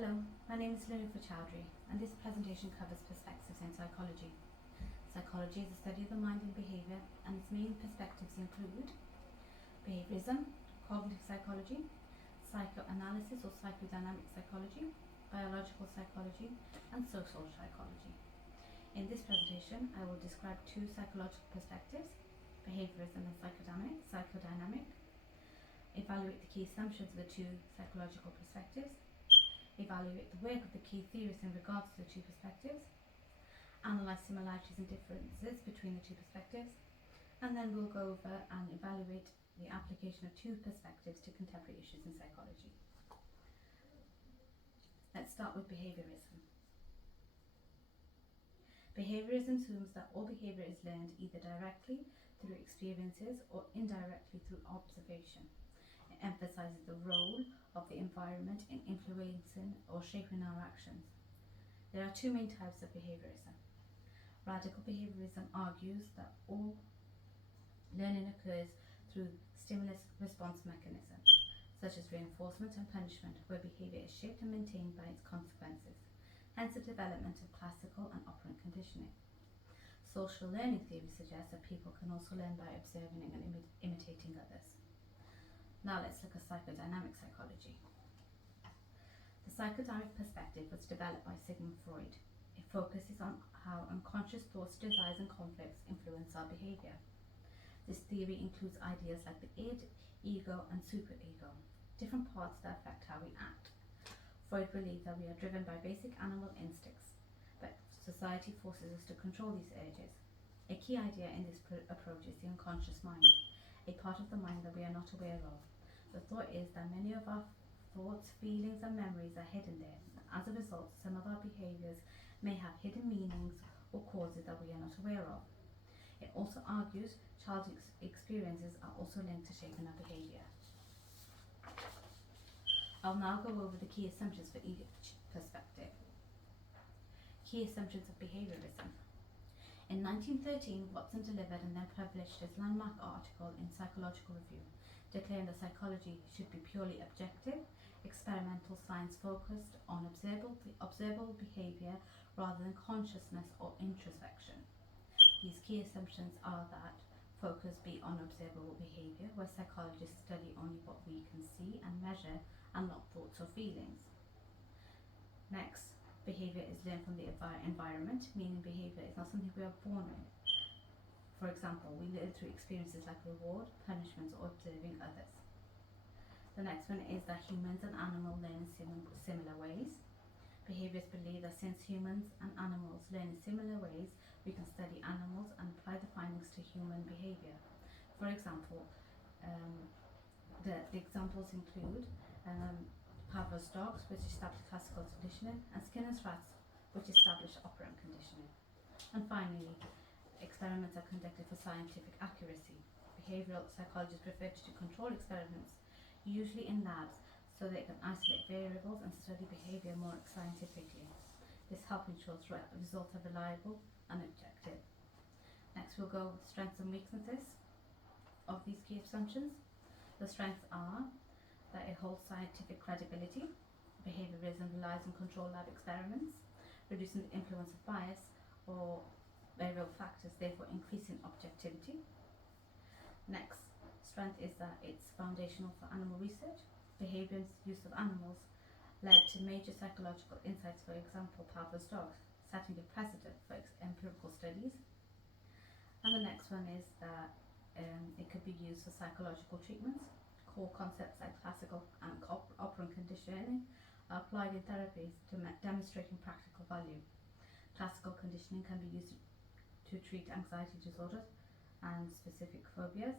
Hello, my name is Lunifa Chowdhury, and this presentation covers perspectives in psychology. Psychology is the study of the mind and behaviour, and its main perspectives include behaviorism, cognitive psychology, psychoanalysis or psychodynamic psychology, biological psychology, and social psychology. In this presentation, I will describe two psychological perspectives, behaviorism and psychodynamic, evaluate the key assumptions of the two psychological perspectives, evaluate the work of the key theorists in regards to the two perspectives, analyse similarities and differences between the two perspectives, and then we'll go over and evaluate the application of two perspectives to contemporary issues in psychology. Let's start with behaviorism. Behaviorism assumes that all behaviour is learned either directly through experiences or indirectly through observation. It emphasises the role of the environment in influencing or shaping our actions. There are two main types of behaviorism. Radical behaviorism argues that all learning occurs through stimulus-response mechanisms, such as reinforcement and punishment, where behaviour is shaped and maintained by its consequences, hence the development of classical and operant conditioning. Social learning theory suggests that people can also learn by observing and imitating others. Now let's look at psychodynamic psychology. The psychodynamic perspective was developed by Sigmund Freud. It focuses on how unconscious thoughts, desires and conflicts influence our behaviour. This theory includes ideas like the id, ego and superego, different parts that affect how we act. Freud believed that we are driven by basic animal instincts, but society forces us to control these urges. A key idea in this approach is the unconscious mind, a part of the mind that we are not aware of. The thought is that many of our thoughts, feelings and memories are hidden there. As a result, some of our behaviours may have hidden meanings or causes that we are not aware of. It also argues childhood experiences are also linked to shaping our behaviour. I'll now go over the key assumptions for each perspective. Key assumptions of behaviorism. In 1913, Watson delivered and then published his landmark article in Psychological Review, declaring that psychology should be purely objective, experimental science focused on observable behaviour rather than consciousness or introspection. These key assumptions are that focus be on observable behaviour, where psychologists study only what we can see and measure and not thoughts or feelings. Next, behaviour is learned from the environment, meaning behaviour is not something we are born with. For example, we learn through experiences like reward, punishments or observing others. The next one is that humans and animals learn in similar ways. Behaviourists believe that since humans and animals learn in similar ways, we can study animals and apply the findings to human behaviour. For example, the examples include Pavlov's dogs, which establish classical conditioning, and Skinner's rats, which establish operant conditioning. And finally, experiments are conducted for scientific accuracy. Behavioural psychologists prefer to control experiments, usually in labs, so they can isolate variables and study behaviour more scientifically. This helps ensure results are reliable and objective. Next, we'll go with strengths and weaknesses of these key assumptions. The strengths are that it holds scientific credibility. Behaviorism relies on controlled lab experiments, reducing the influence of bias or variable factors, therefore increasing objectivity. Next, strength is that it's foundational for animal research. Behaviour's use of animals led to major psychological insights, for example, Pavlov's dogs, setting a precedent for empirical studies. And the next one is that it could be used for psychological treatments. Core concepts like classical and operant conditioning are applied in therapies demonstrating practical value. Classical conditioning can be used to treat anxiety disorders and specific phobias,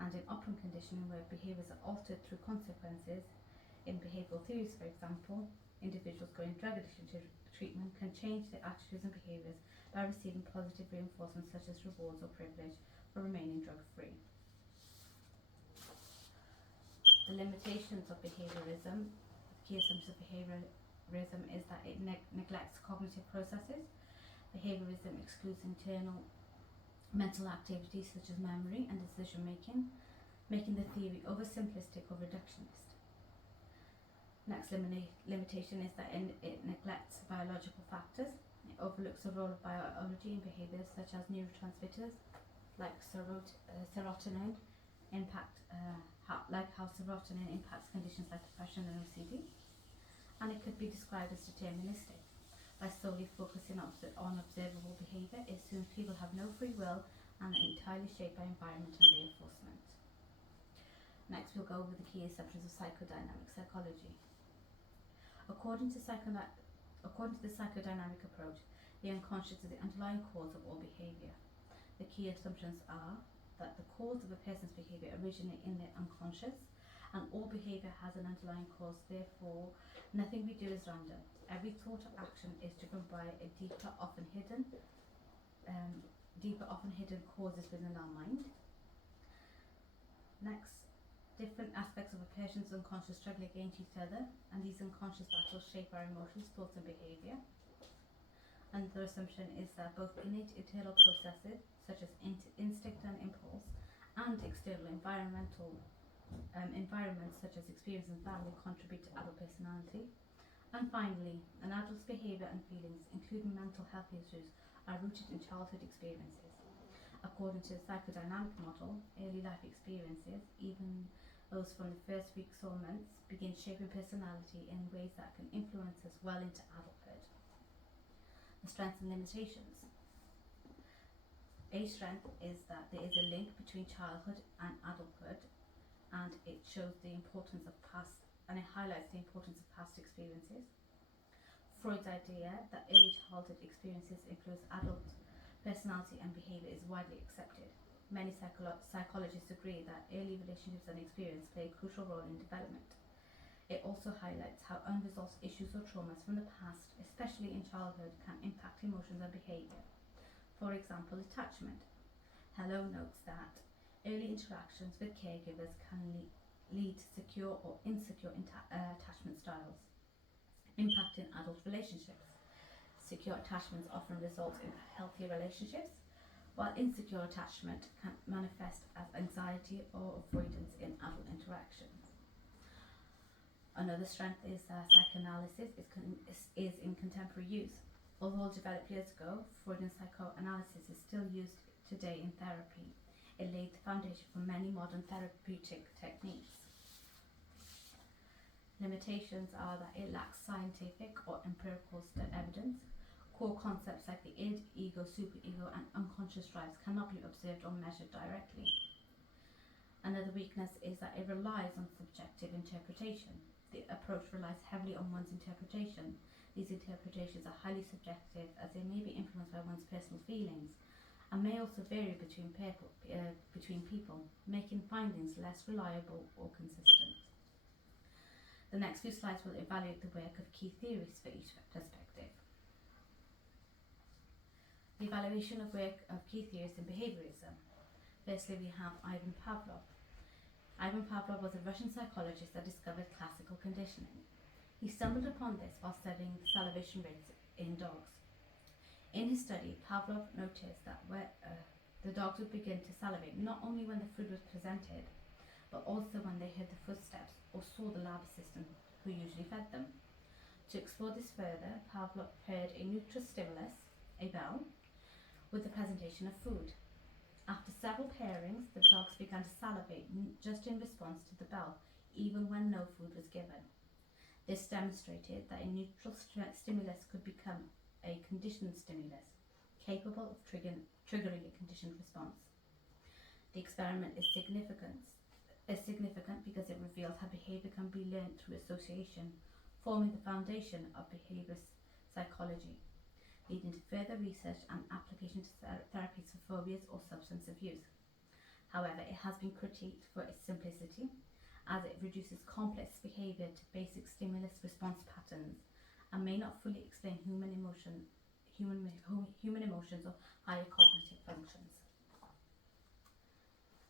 and in operant conditioning, where behaviours are altered through consequences. In behavioural theories, for example, individuals going drug addiction treatment can change their attitudes and behaviours by receiving positive reinforcements such as rewards or privilege for remaining drug-free. The limitations of behaviorism. Key assumptions of behaviorism is that it neglects cognitive processes. Behaviorism excludes internal mental activities such as memory and decision making, making the theory oversimplistic or reductionist. Next limitation is that it neglects biological factors. It overlooks the role of biology in behaviours such as neurotransmitters like serotonin how serotonin impacts conditions like depression and OCD. And it could be described as deterministic. By solely focusing on observable behaviour, it assumes people have no free will and are entirely shaped by environment and reinforcement. Next, we'll go over the key assumptions of psychodynamic psychology. According to the psychodynamic approach, the unconscious is the underlying cause of all behaviour. The key assumptions are that the cause of a person's behaviour originates in their unconscious, and all behaviour has an underlying cause. Therefore, nothing we do is random. Every thought or action is driven by a deeper, often hidden causes within our mind. Next, different aspects of a person's unconscious struggle against each other, and these unconscious battles shape our emotions, thoughts, and behaviour. Another assumption is that both innate internal processes, such as instinct and impulse, and external environments such as experience and family contribute to adult personality. And finally, an adult's behaviour and feelings, including mental health issues, are rooted in childhood experiences. According to the psychodynamic model, early life experiences, even those from the first weeks or months, begin shaping personality in ways that can influence us well into adulthood. The strengths and limitations. A strength is that there is a link between childhood and adulthood, and it shows the importance of past, and it highlights the importance of past experiences. Freud's idea that early childhood experiences influence adult personality and behaviour is widely accepted. Many psychologists agree that early relationships and experience play a crucial role in development. It also highlights how unresolved issues or traumas from the past, especially in childhood, can impact emotions and behaviour. For example, attachment. Hello notes that early interactions with caregivers can lead to secure or insecure attachment styles, impacting adult relationships. Secure attachments often result in healthier relationships, while insecure attachment can manifest as anxiety or avoidance in adult interaction. Another strength is psychoanalysis is in contemporary use. Although developed years ago, Freudian psychoanalysis is still used today in therapy. It laid the foundation for many modern therapeutic techniques. Limitations are that it lacks scientific or empirical evidence. Core concepts like the id, ego, superego, and unconscious drives cannot be observed or measured directly. Another weakness is that it relies on subjective interpretation. The approach relies heavily on one's interpretation. These interpretations are highly subjective, as they may be influenced by one's personal feelings and may also vary between people, making findings less reliable or consistent. The next few slides will evaluate the work of key theories for each perspective. The evaluation of work of key theories in behaviorism. Firstly, we have Ivan Pavlov. Ivan Pavlov was a Russian psychologist that discovered classical conditioning. He stumbled upon this while studying the salivation rates in dogs. In his study, Pavlov noticed that the dogs would begin to salivate not only when the food was presented, but also when they heard the footsteps or saw the lab assistant who usually fed them. To explore this further, Pavlov paired a neutral stimulus, a bell, with the presentation of food. After several pairings, the dogs began to salivate just in response to the bell, even when no food was given. This demonstrated that a neutral stimulus could become a conditioned stimulus, capable of triggering a conditioned response. The experiment is significant because it reveals how behaviour can be learned through association, forming the foundation of behaviour psychology, leading to further research and application to therapies for phobias or substance abuse. However, it has been critiqued for its simplicity, as it reduces complex behaviour to basic stimulus-response patterns and may not fully explain human emotions or higher cognitive functions.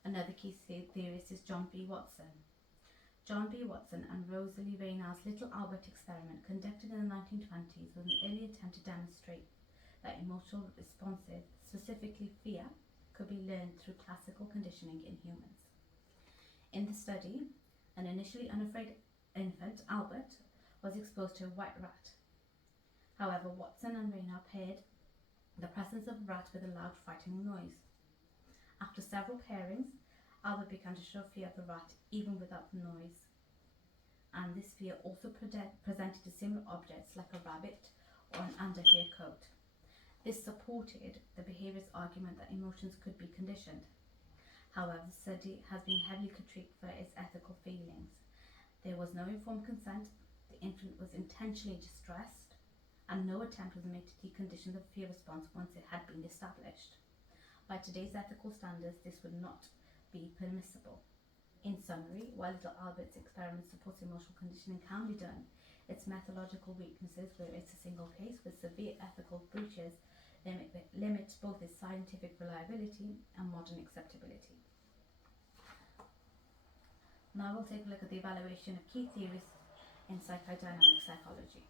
Another key theorist is John B. Watson. John B. Watson and Rosalie Reynard's Little Albert experiment, conducted in the 1920s, was an early attempt to demonstrate that emotional responses, specifically fear, could be learned through classical conditioning in humans. In the study, an initially unafraid infant, Albert, was exposed to a white rat. However, Watson and Rayner paired the presence of a rat with a loud, frightening noise. After several pairings, Albert began to show fear of the rat even without the noise. And this fear also presented to similar objects like a rabbit or an underhair coat. This supported the behaviourist argument that emotions could be conditioned. However, the study has been heavily critiqued for its ethical feelings. There was no informed consent, the infant was intentionally distressed, and no attempt was made to decondition the fear response once it had been established. By today's ethical standards, this would not be permissible. In summary, while Little Albert's experiment supports emotional conditioning can be done, its methodological weaknesses, where it's a single case with severe ethical breaches, limit both its scientific reliability and modern acceptability. Now we'll take a look at the evaluation of key theories in psychodynamic psychology.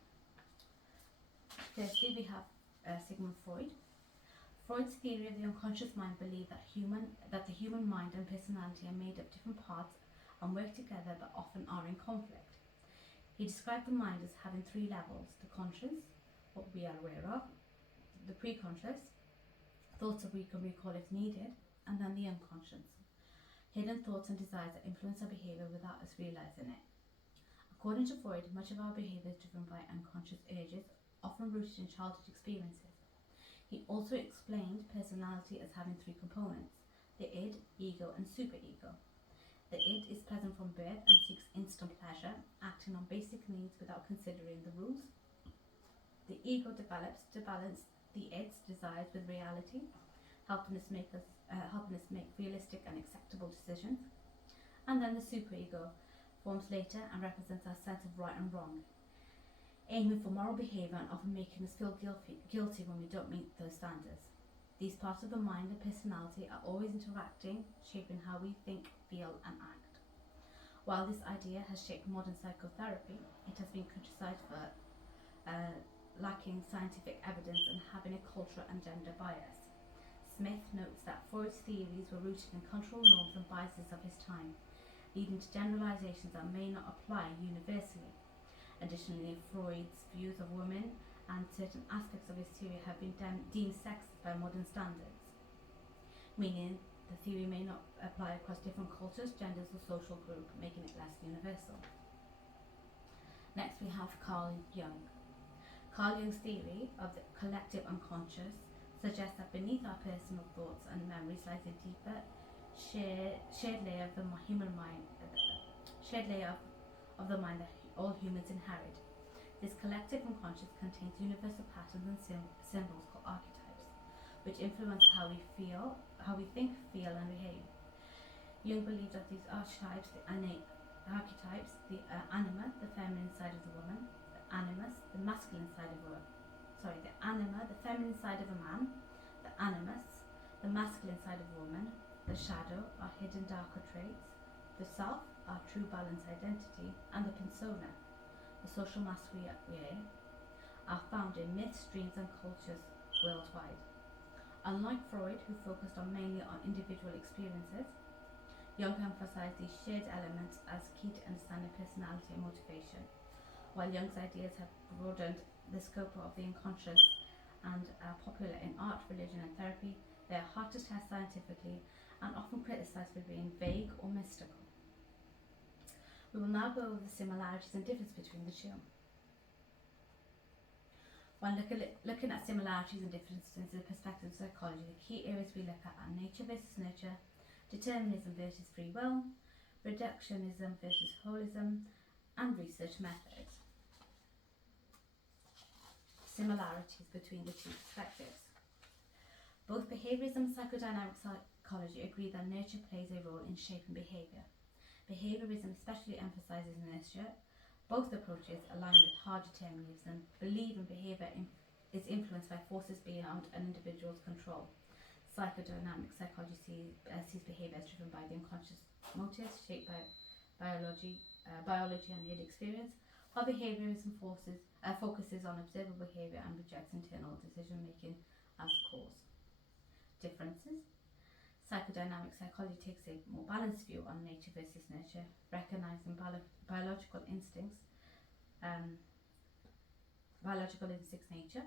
Firstly, we have Sigmund Freud. Freud's theory of the unconscious mind believed that the human mind and personality are made of different parts and work together but often are in conflict. He described the mind as having three levels: the conscious, what we are aware of; the preconscious, thoughts that we can recall if needed; and then the unconscious, hidden thoughts and desires that influence our behaviour without us realising it. According to Freud, much of our behaviour is driven by unconscious urges, often rooted in childhood experiences. He also explained personality as having three components: the id, ego, and superego. The id is present from birth and seeks instant pleasure, acting on basic needs without considering the rules. The ego develops to balance the id's desires with reality, helping us make realistic and acceptable decisions. And then the superego forms later and represents our sense of right and wrong, aiming for moral behaviour and often making us feel guilty when we don't meet those standards. These parts of the mind and personality are always interacting, shaping how we think, feel and act. While this idea has shaped modern psychotherapy, it has been criticised for lacking scientific evidence and having a cultural and gender bias. Smith notes that Freud's theories were rooted in cultural norms and biases of his time, leading to generalizations that may not apply universally. Additionally, Freud's views of women and certain aspects of his theory have been deemed sexist by modern standards, meaning the theory may not apply across different cultures, genders or social groups, making it less universal. Next we have Carl Jung. Carl Jung's theory of the collective unconscious suggests that beneath our personal thoughts and memories lies a deeper shared layer of the human mind, of the mind that all humans inherit. This collective unconscious contains universal patterns and symbols called archetypes, which influence how we think, feel and behave. Jung believed that these archetypes, the anima, the feminine side of the woman; the animus, the masculine side of the anima, the feminine side of a man; the animus, the masculine side of a woman; the shadow, our hidden darker traits; the self, our true balanced identity; and the persona, the social mask we wear, are found in myths, dreams and cultures worldwide. Unlike Freud, who focused mainly on individual experiences, Jung emphasized these shared elements as key to understanding personality and motivation. While Jung's ideas have broadened the scope of the unconscious and are popular in art, religion and therapy, they are hard to test scientifically and often criticized for being vague or mystical. We will now go over the similarities and differences between the two. When looking at similarities and differences in the perspective of psychology, the key areas we look at are nature versus nurture, determinism versus free will, reductionism versus holism, and research methods. Similarities between the two perspectives. Both behaviorism and psychodynamic psychology agree that nurture plays a role in shaping behaviour. Behaviorism especially emphasizes nurture. Both approaches align with hard determinism, believing behaviour is influenced by forces beyond an individual's control. Psychodynamic psychology sees behaviour as driven by the unconscious motives shaped by biology and lived experience, while behaviorism focuses on observable behaviour and rejects internal decision making as cause. Differences. Psychodynamic psychology takes a more balanced view on nature versus nurture, recognizing biological instincts biological instincts nature,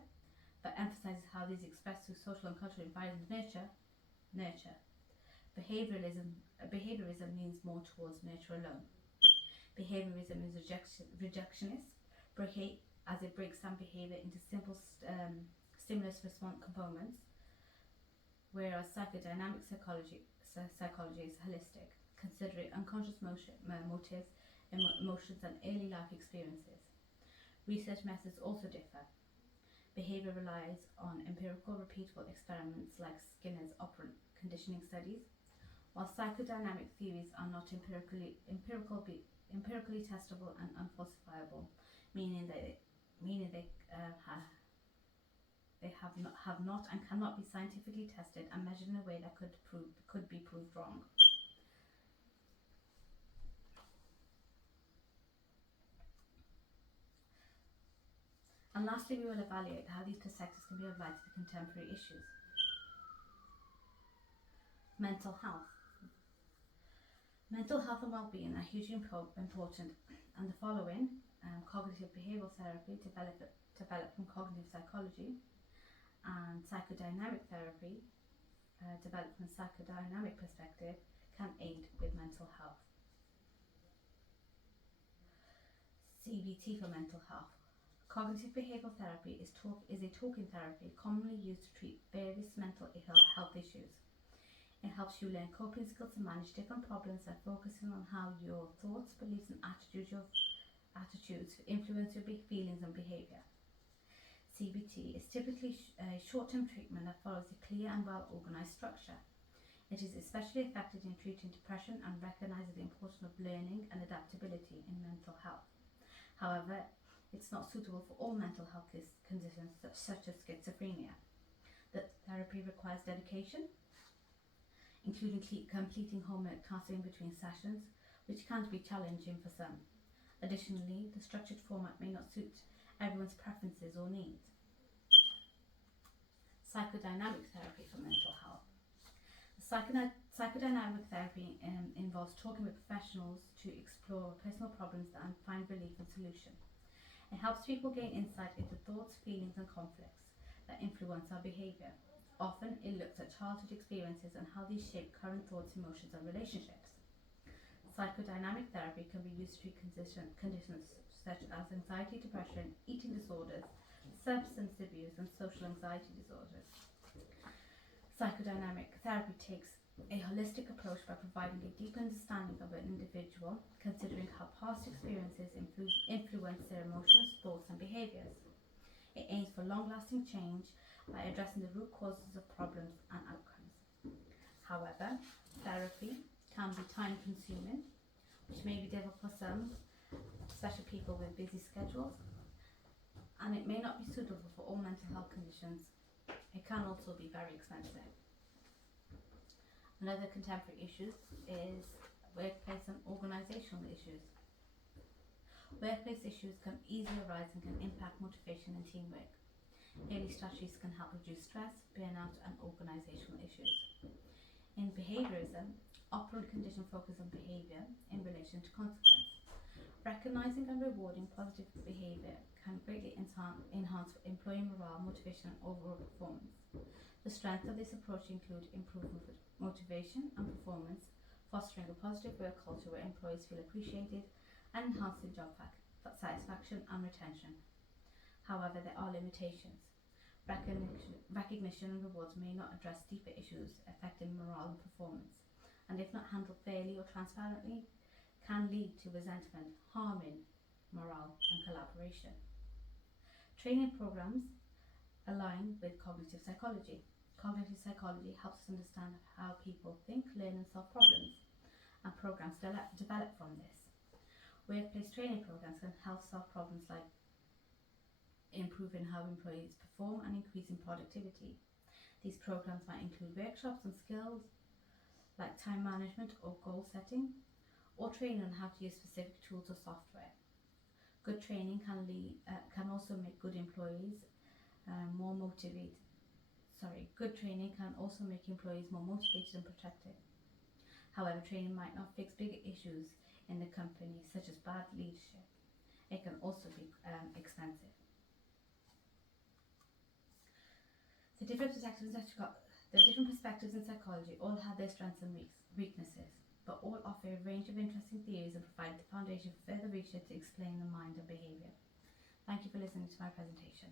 but emphasizes how these express through social and cultural environment nurture. Behaviorism leans more towards nurture alone. Behaviorism is reductionist, as it breaks down behavior into simple stimulus response components, whereas psychodynamic psychology is holistic, considering unconscious motives, emotions, and early life experiences. Research methods also differ. Behaviour relies on empirical, repeatable experiments like Skinner's operant conditioning studies, while psychodynamic theories are not empirically testable and unfalsifiable, meaning they have not and cannot be scientifically tested and measured in a way that could be proved wrong. And lastly, we will evaluate how these perspectives can be applied to the contemporary issues. Mental health. Mental health and well-being are hugely important, and the following, cognitive behavioural therapy developed from cognitive psychology, and psychodynamic therapy developed from a psychodynamic perspective, can aid with mental health. CBT for mental health. Cognitive behavioural therapy is a talking therapy commonly used to treat various mental health issues. It helps you learn coping skills to manage different problems by focusing on how your thoughts, beliefs, and attitudes influence your feelings and behaviour. CBT is typically a short-term treatment that follows a clear and well-organised structure. It is especially effective in treating depression and recognises the importance of learning and adaptability in mental health. However, it's not suitable for all mental health conditions such as schizophrenia. The therapy requires dedication, including completing homework tasks in between sessions, which can be challenging for some. Additionally, the structured format may not suit everyone's preferences or needs. Psychodynamic therapy for mental health. Psychodynamic therapy involves talking with professionals to explore personal problems and find relief and solution. It helps people gain insight into thoughts, feelings, and conflicts that influence our behaviour. Often, it looks at childhood experiences and how these shape current thoughts, emotions, and relationships. Psychodynamic therapy can be used to treat conditions such as anxiety, depression, eating disorders, substance abuse, and social anxiety disorders. Psychodynamic therapy takes a holistic approach by providing a deep understanding of an individual, considering how past experiences influence their emotions, thoughts, and behaviours. It aims for long-lasting change by addressing the root causes of problems and outcomes. However, therapy can be time-consuming, which may be difficult for some, especially people with busy schedules, and it may not be suitable for all mental health conditions. It can also be very expensive. Another contemporary issue is workplace and organisational issues. Workplace issues can easily arise and can impact motivation and teamwork. Early strategies can help reduce stress, burnout, and organisational issues. In behaviourism, operant condition focuses on behaviour in relation to consequence. Recognising and rewarding positive behaviour can greatly enhance employee morale, motivation, and overall performance. The strengths of this approach include improvement of motivation and performance, fostering a positive work culture where employees feel appreciated, and enhancing job satisfaction and retention. However, there are limitations. Recognition and rewards may not address deeper issues affecting morale and performance, and if not handled fairly or transparently, can lead to resentment, harming morale and collaboration. Training programs align with cognitive psychology. Cognitive psychology helps us understand how people think, learn, and solve problems, and programs develop from this. Workplace training programs can help solve problems like improving how employees perform and increasing productivity. These programs might include workshops and skills like time management or goal setting, or training on how to use specific tools or software. Good training can also make good employees more motivated. Good training can also make employees more motivated and protected. However, training might not fix bigger issues in the company, such as bad leadership. It can also be expensive. The different perspectives in psychology all have their strengths and weaknesses, but all offer a range of interesting theories and provide the foundation for further research to explain the mind and behaviour. Thank you for listening to my presentation.